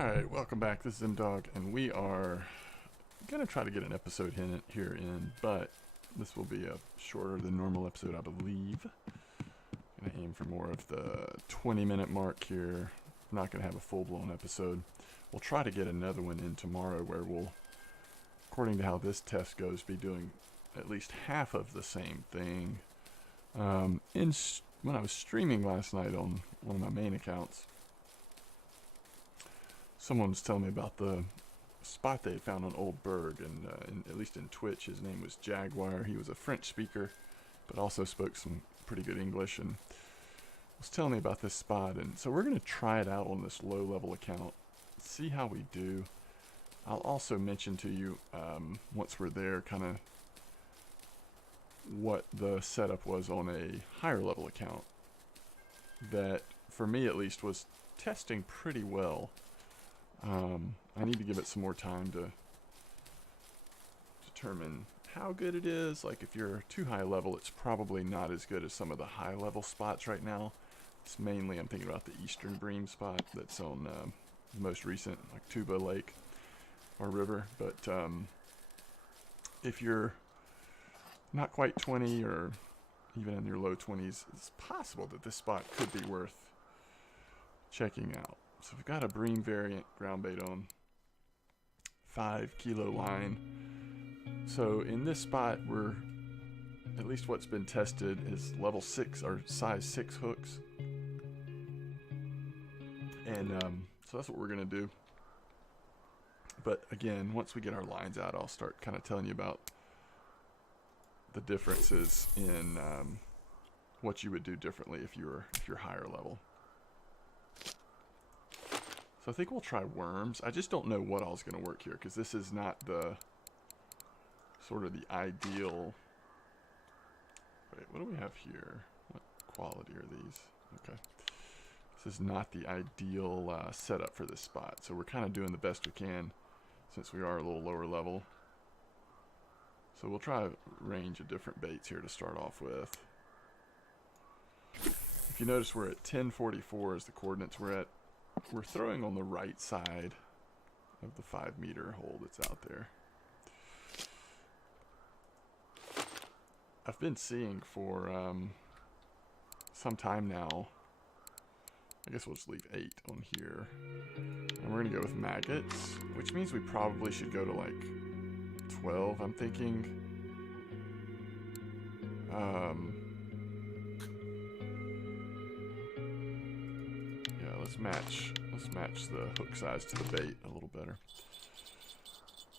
Alright, welcome back. This is Dog, and we are going to try to get an episode here in, but this will be a shorter than normal episode, I believe. Going to aim for more of the 20-minute mark here. Not going to have a full-blown episode. We'll try to get another one in tomorrow where we'll, according to how this test goes, be doing at least half of the same thing. When I was streaming last night on one of my main accounts, someone was telling me about the spot they had found on Old Burg, and at least in Twitch, his name was Jaguar. He was a French speaker, but also spoke some pretty good English, and was telling me about this spot. And so we're going to try it out on this low-level account, see how we do. I'll also mention to you, once we're there, kind of what the setup was on a higher-level account that, for me at least, was testing pretty well. I need to give it some more time to determine how good it is. Like, if you're too high level, it's probably not as good as some of the high level spots right now. It's mainly, I'm thinking about the eastern Bream spot that's on the most recent, like Tuba Lake or River. But if you're not quite 20 or even in your low 20s, it's possible that this spot could be worth checking out. So we've got a Bream variant ground bait on, 5 kilo line. So in this spot, we're, at least what's been tested is level 6 or size 6 hooks. And so that's what we're gonna do. But again, once we get our lines out, I'll start kind of telling you about the differences in what you would do differently if you're higher level. So I think we'll try worms. I just don't know what all is going to work here, because this is not the sort of the ideal. Wait, what do we have here? What quality are these? Okay. This is not the ideal setup for this spot. So we're kind of doing the best we can since we are a little lower level. So we'll try a range of different baits here to start off with. If you notice, we're at 1044 is the coordinates we're at. We're throwing on the right side of the 5-meter hole that's out there. I've been seeing for some time now, I guess we'll just leave 8 on here. And we're going to go with maggots, which means we probably should go to like 12, I'm thinking. Let's match the hook size to the bait a little better.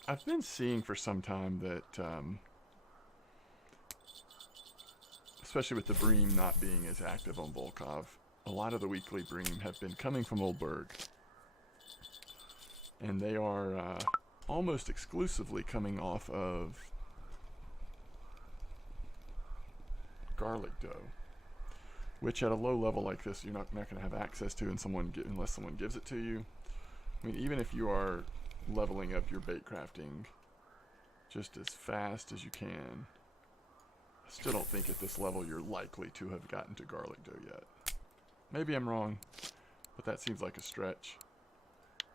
I've been seeing for some time that, especially with the Bream not being as active on Volkov, a lot of the weekly Bream have been coming from Old Burg. And they are almost exclusively coming off of garlic dough, which at a low level like this you're not going to have access to unless someone gives it to you. I mean, even if you are leveling up your bait crafting just as fast as you can, I still don't think at this level you're likely to have gotten to garlic dough yet. Maybe I'm wrong, but that seems like a stretch.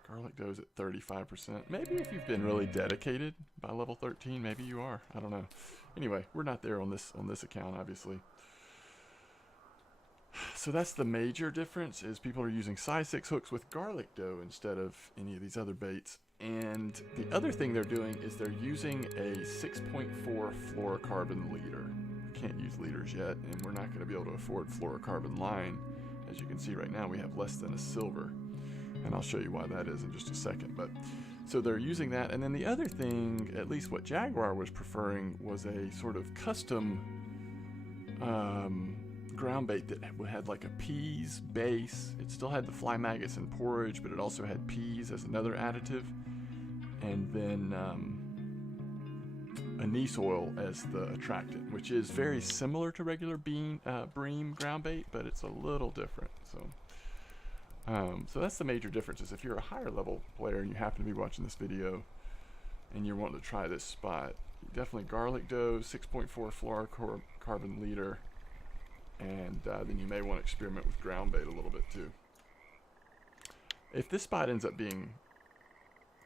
Garlic dough is at 35%. Maybe if you've been really dedicated by level 13, maybe you are. I don't know. Anyway, we're not there on this account, obviously. So that's the major difference, is people are using size 6 hooks with garlic dough instead of any of these other baits. And the other thing they're doing is they're using a 6.4 fluorocarbon leader. We can't use leaders yet, and we're not going to be able to afford fluorocarbon line. As you can see right now, we have less than a silver. And I'll show you why that is in just a second. But so they're using that. And then the other thing, at least what Jaguar was preferring, was a sort of custom ground bait that had like a peas base. It still had the fly maggots and porridge, but it also had peas as another additive, and then anise oil as the attractant, which is very similar to regular Bream ground bait, but it's a little different. So that's the major difference. Is if you're a higher level player and you happen to be watching this video and you're wanting to try this spot, definitely garlic dough, 6.4 fluorocarbon leader. And then you may want to experiment with ground bait a little bit too. If this spot ends up being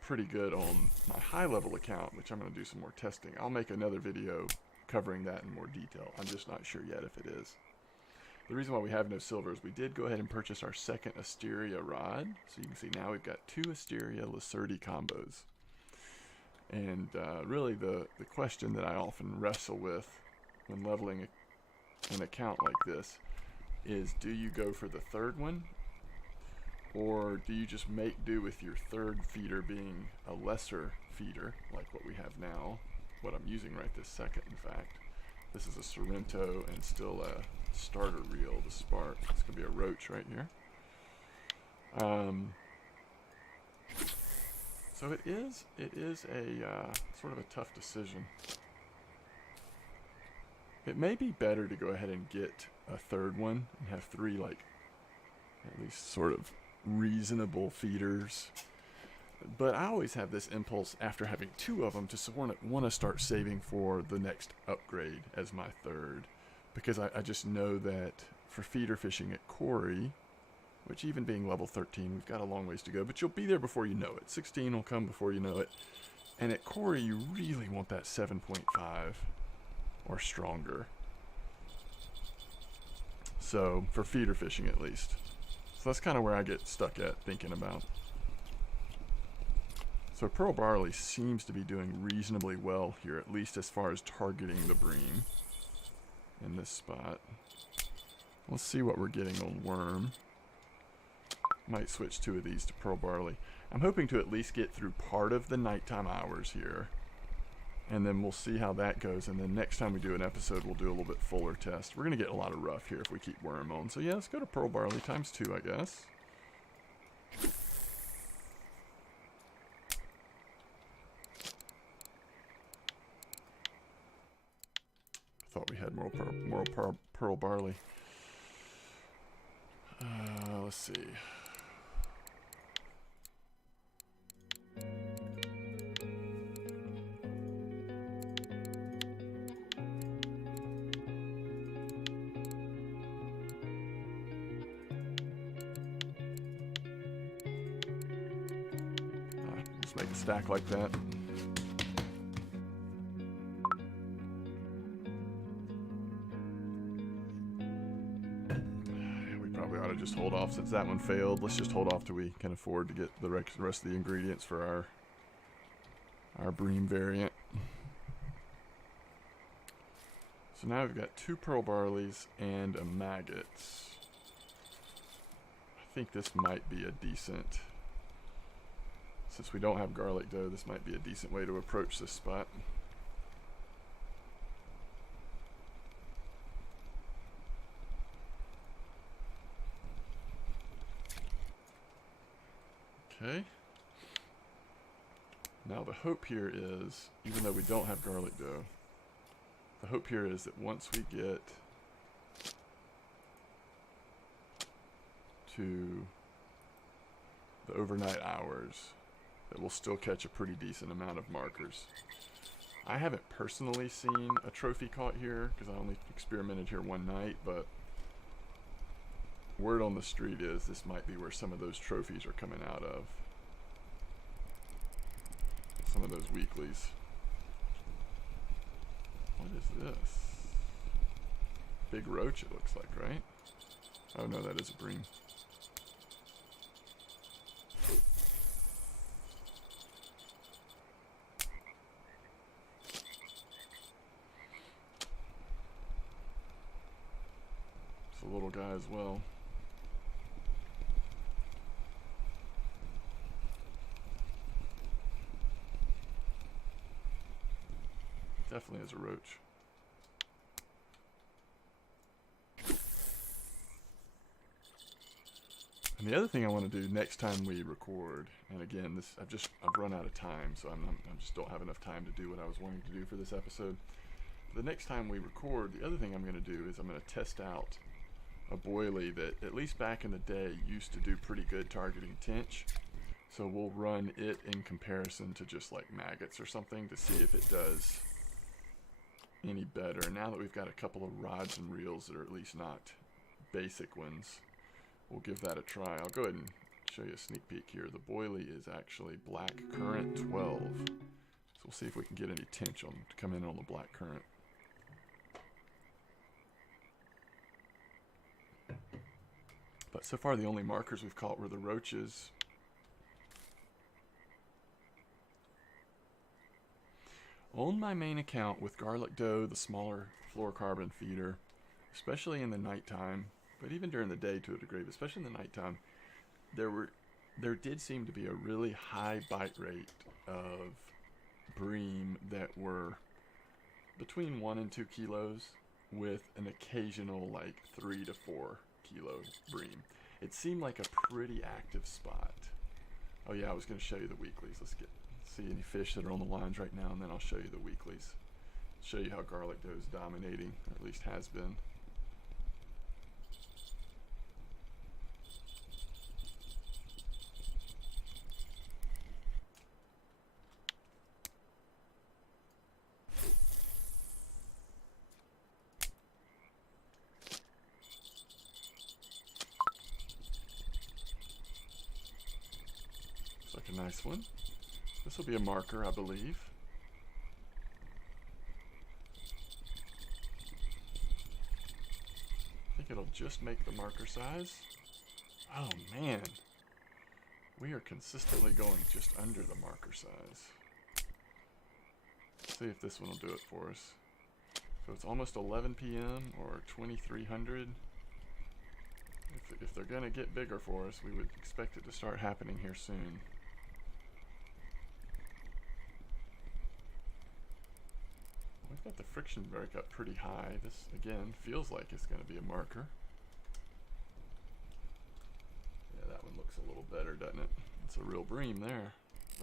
pretty good on my high level account, which I'm going to do some more testing, I'll make another video covering that in more detail. I'm just not sure yet if it is. The reason why we have no silver is we did go ahead and purchase our second Asteria rod. So you can see now we've got 2 Asteria Lacerti combos. And really the question that I often wrestle with when leveling an account like this is, do you go for the third one? Or do you just make do with your third feeder being a lesser feeder, like what we have now? What I'm using right this second, in fact. This is a Sorrento and still a starter reel, the Spark. It's going to be a Roach right here. So it is a sort of a tough decision. It may be better to go ahead and get a third one and have 3, like, at least sort of reasonable feeders. But I always have this impulse after having 2 of them to want to start saving for the next upgrade as my third. Because I just know that for feeder fishing at Quarry, which even being level 13, we've got a long ways to go, but you'll be there before you know it. 16 will come before you know it. And at Quarry, you really want that 7.5 or stronger. So, for feeder fishing at least. So that's kind of where I get stuck at thinking about. So Pearl Barley seems to be doing reasonably well here, at least as far as targeting the Bream in this spot. Let's see what we're getting on Worm. Might switch 2 of these to Pearl Barley. I'm hoping to at least get through part of the nighttime hours here. And then we'll see how that goes. And then next time we do an episode, we'll do a little bit fuller test. We're going to get a lot of rough here if we keep Worm on. So yeah, let's go to Pearl Barley times 2, I guess. Thought we had more Pearl Barley. Let's see. Let's make a stack like that. Just hold off since that one failed. Let's just hold off till we can afford to get the rest of the ingredients for our Bream variant. So now we've got 2 Pearl Barleys and a Maggots. I think this might be a decent, since we don't have garlic dough, this might be a decent way to approach this spot. Okay. Now the hope here is, even though we don't have garlic dough, the hope here is that once we get to the overnight hours, that we'll still catch a pretty decent amount of markers. I haven't personally seen a trophy caught here because I only experimented here one night, but word on the street is this might be where some of those trophies are coming out of. Some of those weeklies. What is this? Big roach it looks like, right? Oh no, that is a Bream. It's a little guy as well. Definitely is a roach. And the other thing I want to do next time we record, and again, I've run out of time, so I just don't have enough time to do what I was wanting to do for this episode. The next time we record, the other thing I'm going to do is I'm going to test out a boilie that, at least back in the day, used to do pretty good targeting tench. So we'll run it in comparison to just like maggots or something to see if it does any better. Now that we've got a couple of rods and reels that are at least not basic ones, we'll give that a try. I'll go ahead and show you a sneak peek here. The boilie is actually black current 12. So we'll see if we can get any tinge on to come in on the black current. But so far the only markers we've caught were the roaches. On my main account with garlic doe, the smaller fluorocarbon feeder, especially in the nighttime, but even during the day to a degree, but especially in the nighttime, there did seem to be a really high bite rate of bream that were between 1 and 2 kilos with an occasional like 3 to 4 kilo bream. It seemed like a pretty active spot. Oh yeah, I was going to show you the weeklies. Let's see any fish that are on the lines right now, and then I'll show you the weeklies. Show you how garlic doe is dominating, or at least has been. Looks like a nice one. This will be a marker, I believe. I think it'll just make the marker size. Oh man, we are consistently going just under the marker size. Let's see if this one will do it for us. So it's almost 11 p.m. or 2300. If they're going to get bigger for us, we would expect it to start happening here soon. We've got the friction breakup pretty high. This, again, feels like it's going to be a marker. Yeah, that one looks a little better, doesn't it? It's a real bream there.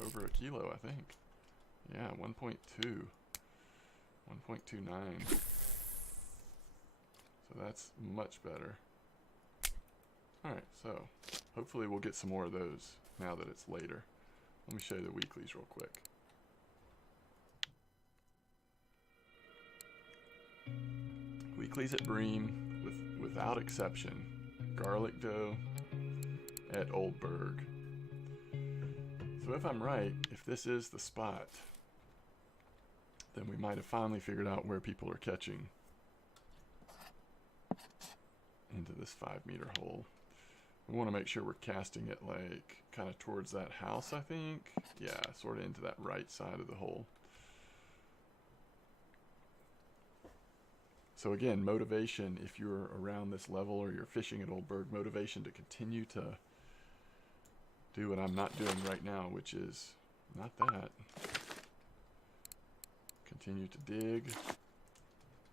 Over a kilo, I think. Yeah, 1.2. 1.29. So that's much better. Alright, so hopefully we'll get some more of those now that it's later. Let me show you the weeklies real quick. Weeklies at Bream, without exception. Garlic doe at Old Burg. So if I'm right, if this is the spot, then we might have finally figured out where people are catching into this 5-meter hole. We want to make sure we're casting it like kind of towards that house, I think. Yeah, sort of into that right side of the hole. So again, motivation, if you're around this level or you're fishing at Old Burg, motivation to continue to do what I'm not doing right now, which is not that. Continue to dig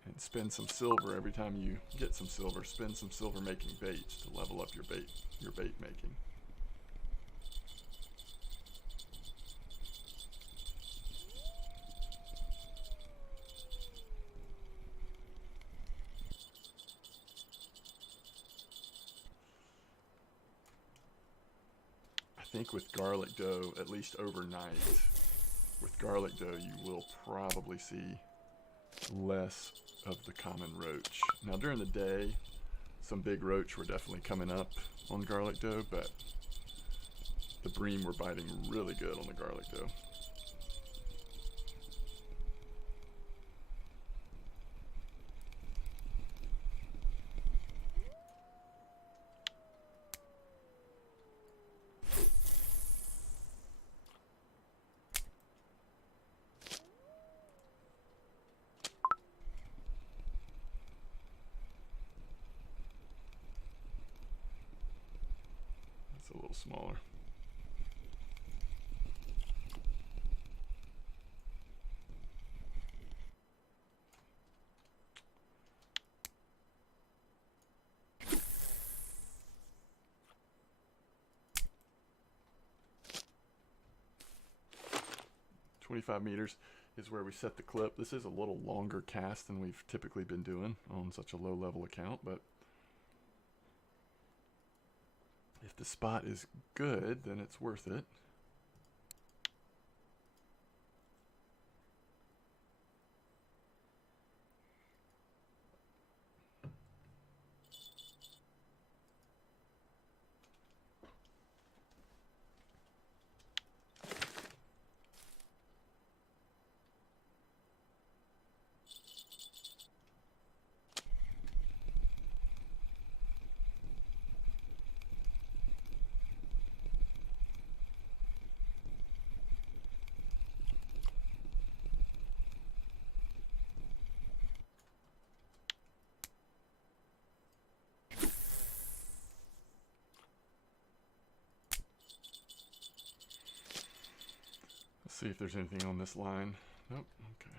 and spend some silver every time you get some silver. Spend some silver making baits to level up your bait making. I think with garlic doe, at least overnight, with garlic doe, you will probably see less of the common roach. Now during the day, some big roach were definitely coming up on garlic doe, but the bream were biting really good on the garlic doe. It's a little smaller. .25 meters is where we set the clip. This is a little longer cast than we've typically been doing on such a low level account, but if the spot is good, then it's worth it. See if there's anything on this line. Nope. Okay.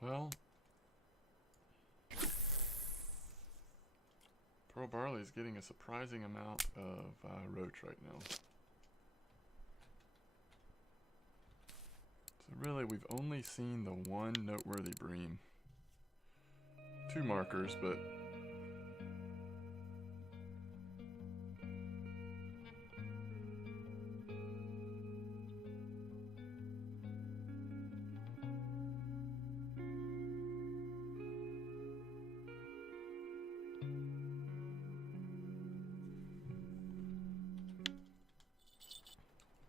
Well, pearl barley is getting a surprising amount of roach right now. So really, we've only seen the one noteworthy bream. 2 markers, but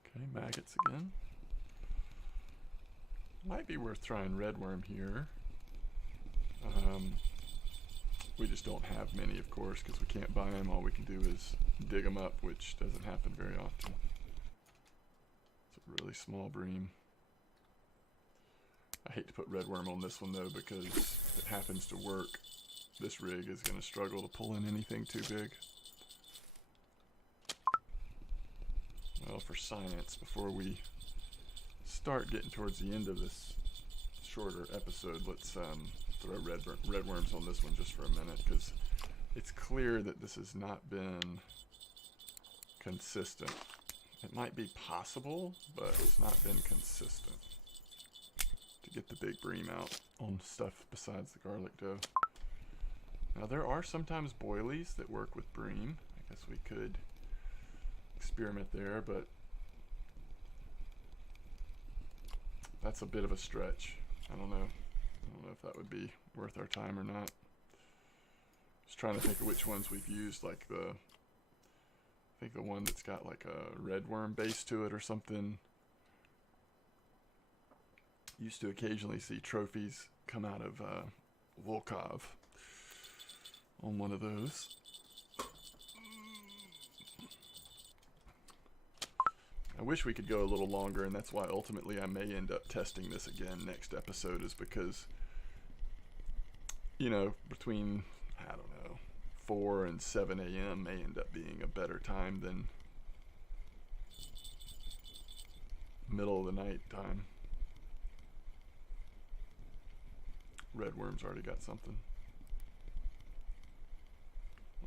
okay, maggots again. Might be worth trying redworm here. We just don't have many, of course, because we can't buy them. All we can do is dig them up, which doesn't happen very often. It's a really small bream. I hate to put redworm on this one, though, because if it happens to work, this rig is going to struggle to pull in anything too big. Well, for science, before we start getting towards the end of this shorter episode, let's throw redworms on this one just for a minute, because it's clear that this has not been consistent. It might be possible, but it's not been consistent to get the big bream out on stuff besides the garlic dough. Now there are sometimes boilies that work with bream. I guess we could experiment there, but that's a bit of a stretch. I don't know if that would be worth our time or not. Just trying to think of which ones we've used, like I think the one that's got like a redworm base to it or something. Used to occasionally see trophies come out of Volkov on one of those. I wish we could go a little longer, and that's why ultimately I may end up testing this again next episode, is because, you know, between, I don't know, 4 and 7 a.m. may end up being a better time than middle of the night time. Redworm's already got something.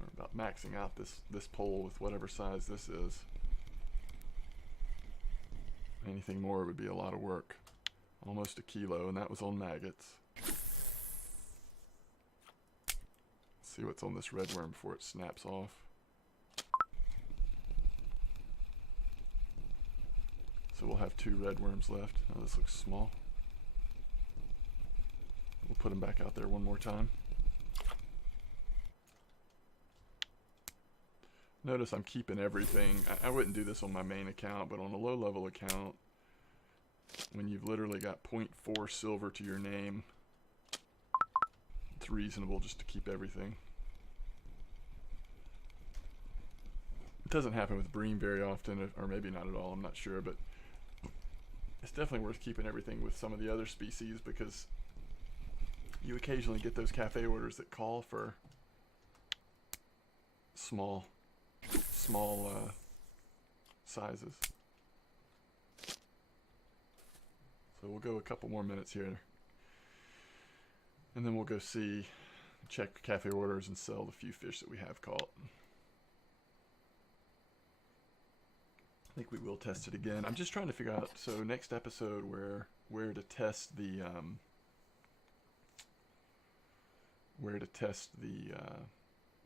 We're about maxing out this pole with whatever size this is. Anything more would be a lot of work. Almost a kilo, and that was on maggots. Let's see what's on this redworm before it snaps off. So we'll have 2 redworms left. Oh, this looks small. We'll put them back out there one more time. Notice I'm keeping everything. I wouldn't do this on my main account, but on a low-level account, when you've literally got 0.4 silver to your name, it's reasonable just to keep everything. It doesn't happen with bream very often, or maybe not at all, I'm not sure, but it's definitely worth keeping everything with some of the other species, because you occasionally get those cafe orders that call for small sizes. So we'll go a couple more minutes here, and then we'll go check cafe orders and sell the few fish that we have caught. I think we will test it again. I'm just trying to figure out, so next episode, where to test the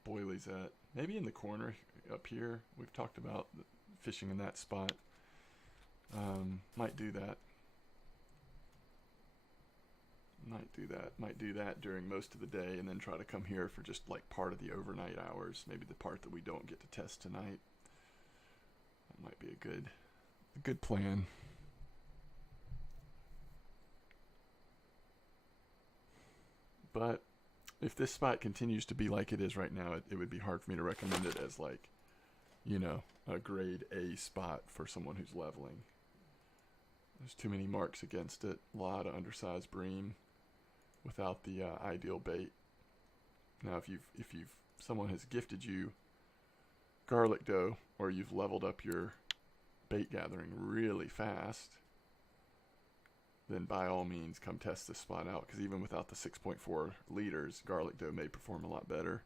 boilies at. Maybe in the corner up here. We've talked about fishing in that spot. Might do that. Might do that during most of the day, and then try to come here for just like part of the overnight hours. Maybe the part that we don't get to test tonight. That might be a good plan. But if this spot continues to be like it is right now, it would be hard for me to recommend it as, like, you know, a grade A spot for someone who's leveling. There's too many marks against it. A lot of undersized bream without the ideal bait. Now, if someone has gifted you garlic dough, or you've leveled up your bait gathering really fast, then by all means come test this spot out, because even without the 6.4 liters, garlic dough may perform a lot better.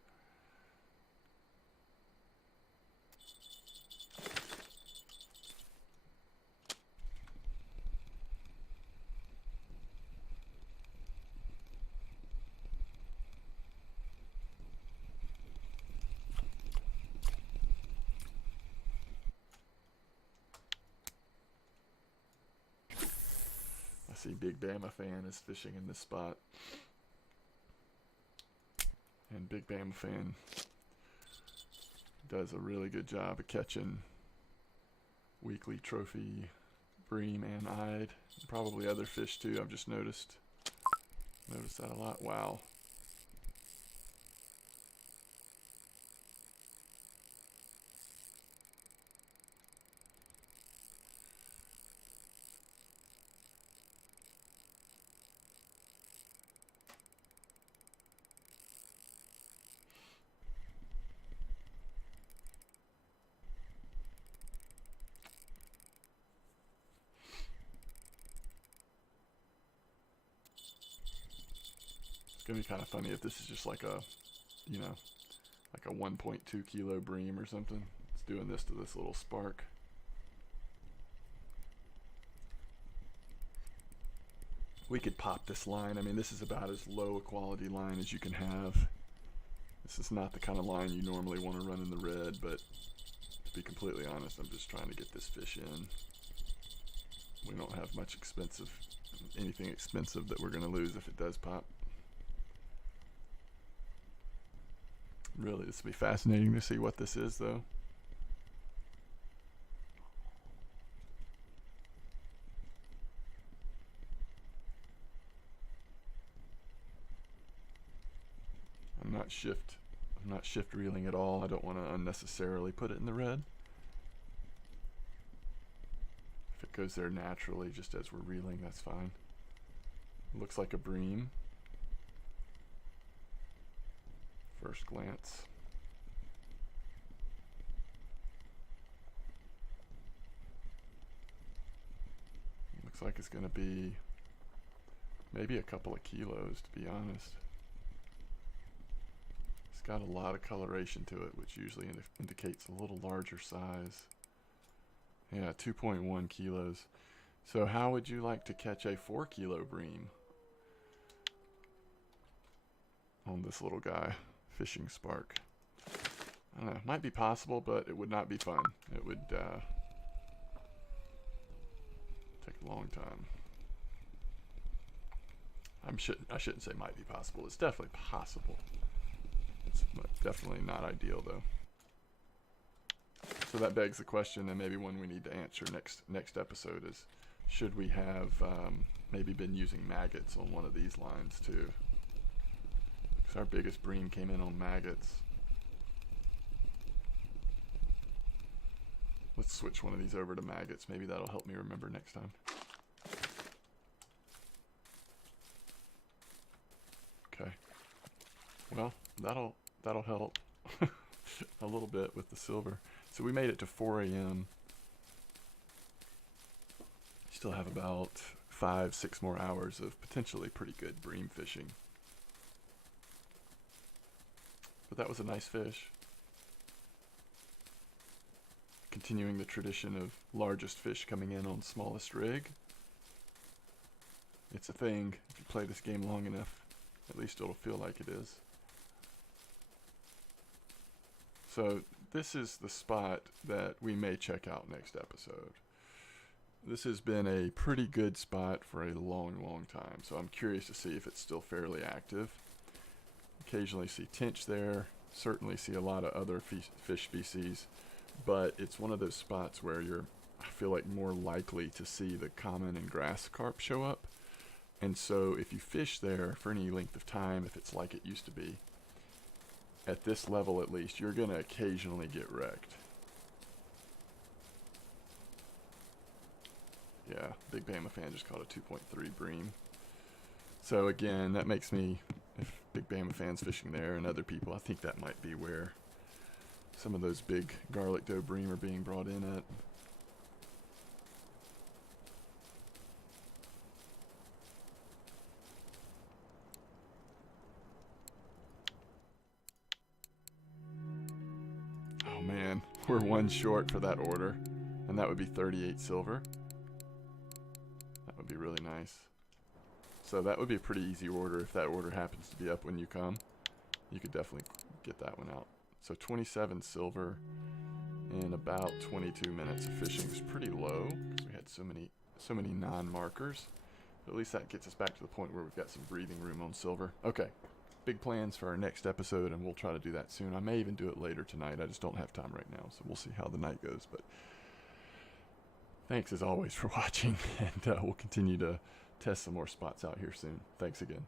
I see Big Bama Fan is fishing in this spot. And Big Bama Fan does a really good job of catching weekly trophy bream and eyed. Probably other fish too, I've just noticed. Noticed that a lot. Wow. It's gonna be kind of funny if this is just like a, you know, like a 1.2 kilo bream or something. It's doing this to this little spark. We could pop this line. I mean, this is about as low a quality line as you can have. This is not the kind of line you normally want to run in the red, but to be completely honest, I'm just trying to get this fish in. We don't have much anything expensive that we're going to lose if it does pop. Really, this will be fascinating to see what this is, though. I'm not shift reeling at all. I don't want to unnecessarily put it in the red. If it goes there naturally, just as we're reeling, that's fine. Looks like a bream. First glance. Looks like it's going to be maybe a couple of kilos, to be honest. It's got a lot of coloration to it, which usually indicates a little larger size. Yeah, 2.1 kilos. So how would you like to catch a 4 kilo bream on this little guy? Fishing spark. I don't know, might be possible, but it would not be fun. It would take a long time. I shouldn't say might be possible. It's definitely possible. It's definitely not ideal, though. So that begs the question, and maybe one we need to answer next episode is, should we have maybe been using maggots on one of these lines too? Because our biggest bream came in on maggots. Let's switch one of these over to maggots. Maybe that'll help me remember next time. Okay. Well, that'll help a little bit with the silver. So we made it to 4 a.m. Still have about 5-6 more hours of potentially pretty good bream fishing. But that was a nice fish. Continuing the tradition of largest fish coming in on smallest rig. It's a thing. If you play this game long enough, at least it'll feel like it is. So this is the spot that we may check out next episode. This has been a pretty good spot for a long time, so I'm curious to see if it's still fairly active. Occasionally see tench there, certainly see a lot of other fish species, but it's one of those spots where I feel like, more likely to see the common and grass carp show up. And so if you fish there for any length of time, if it's like it used to be, at this level at least, you're going to occasionally get wrecked. Yeah, Big Bama fan just caught a 2.3 Bream. So again, that makes me, if Big Bama fans fishing there and other people, I think that might be where some of those big garlic doe bream are being brought in at. Oh man, we're one short for that order, and that would be 38 silver. That would be really nice. So that would be a pretty easy order. If that order happens to be up when you come, you could definitely get that one out. So 27 silver in about 22 minutes of fishing is pretty low because we had so many non-markers. But at least that gets us back to the point where we've got some breathing room on silver. Okay, big plans for our next episode, and we'll try to do that soon. I may even do it later tonight. I just don't have time right now, so we'll see how the night goes. But thanks as always for watching, and we'll continue to test some more spots out here soon. Thanks again.